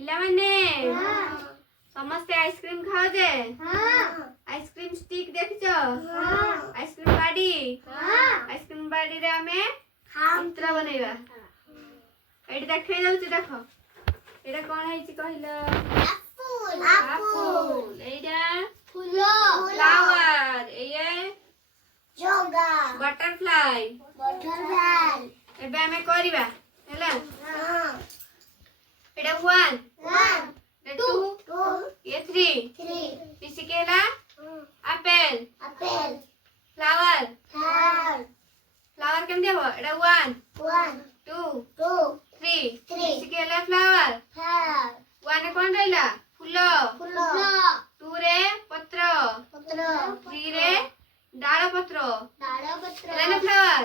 पिला माने समस्ते आइसक्रीम खाओ जे आइसक्रीम स्टिक देखिछ आइसक्रीम बाडी रे हमें चित्र बनैबा एडी देखै जाउची देखो एडा कोन हैची कहिलो एप्पल एडा फूलो फ्लावर ये जोगा बटरफ्लाई एबे हमें करबा हैला एडा 1 2 ये 3 पिसी केला एप्पल फ्लावर केम देबो एडा 1 2 3 पिसी केला फ्लावर 1 कोन रहला फूलो 2 रे पत्र 3 रे डाळ पत्र एला फ्लावर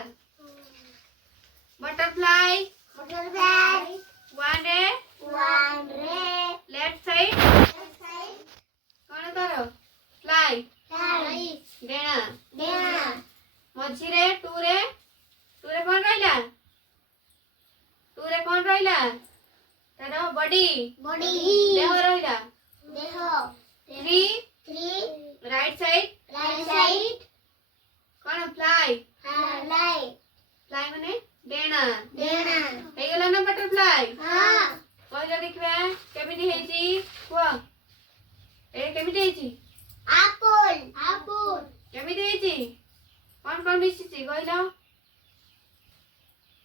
बटरफ्लाई 1 रे लेफ्ट साइड कोन करो फ्लाई डेना मझी रे 2 रे कोन रहला तारो बॉडी देह रहला 3 राइट साइड कोन फ्लाई माने डेना हे गेला ना बटरफ्लाई कहला देखबा केमिति हेची को ए केमिति हेची केमिति हेची कोन मिसिची कहला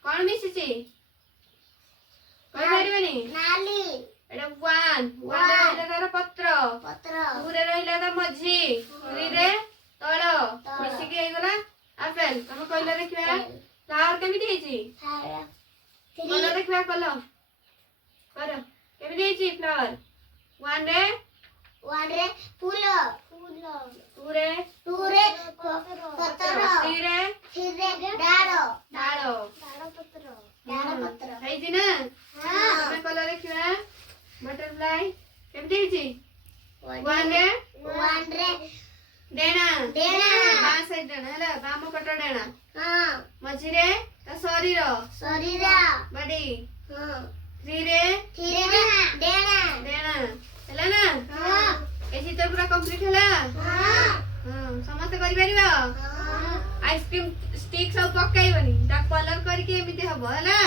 कोन मिसिची कहि परिबनी एडा 1 रहला तार पत्र 2 रे रहला ता मझी 3 रे तळ मिसी के हेगला एप्पल हम कहला देखबा फ्लावर केमिति हेची कहला देखबा कहला कर केमिति हेची फ्लावर 1 रे फूलो 2 रे पत्र 3 रे डाळ हेजी ना हमें कहला देखबा बटरफ्लाई केमिति हेची 1 रे डेना बाँ साइड डेना हैला बाम पट डेना मझी रे ता शरीर बॉडी 3 रे डेना हैला ना ए चित्र पूरा कंप्लीट हैला समस्त करि परिबा आइसक्रीम स्टिक सब पकाइबनी ता कलर करके एमिति हबो हैला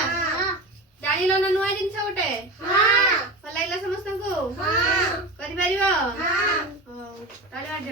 जानिलो ना नुआ जिंस गोटे भल लागला समस्त को करि परिबा ताले आड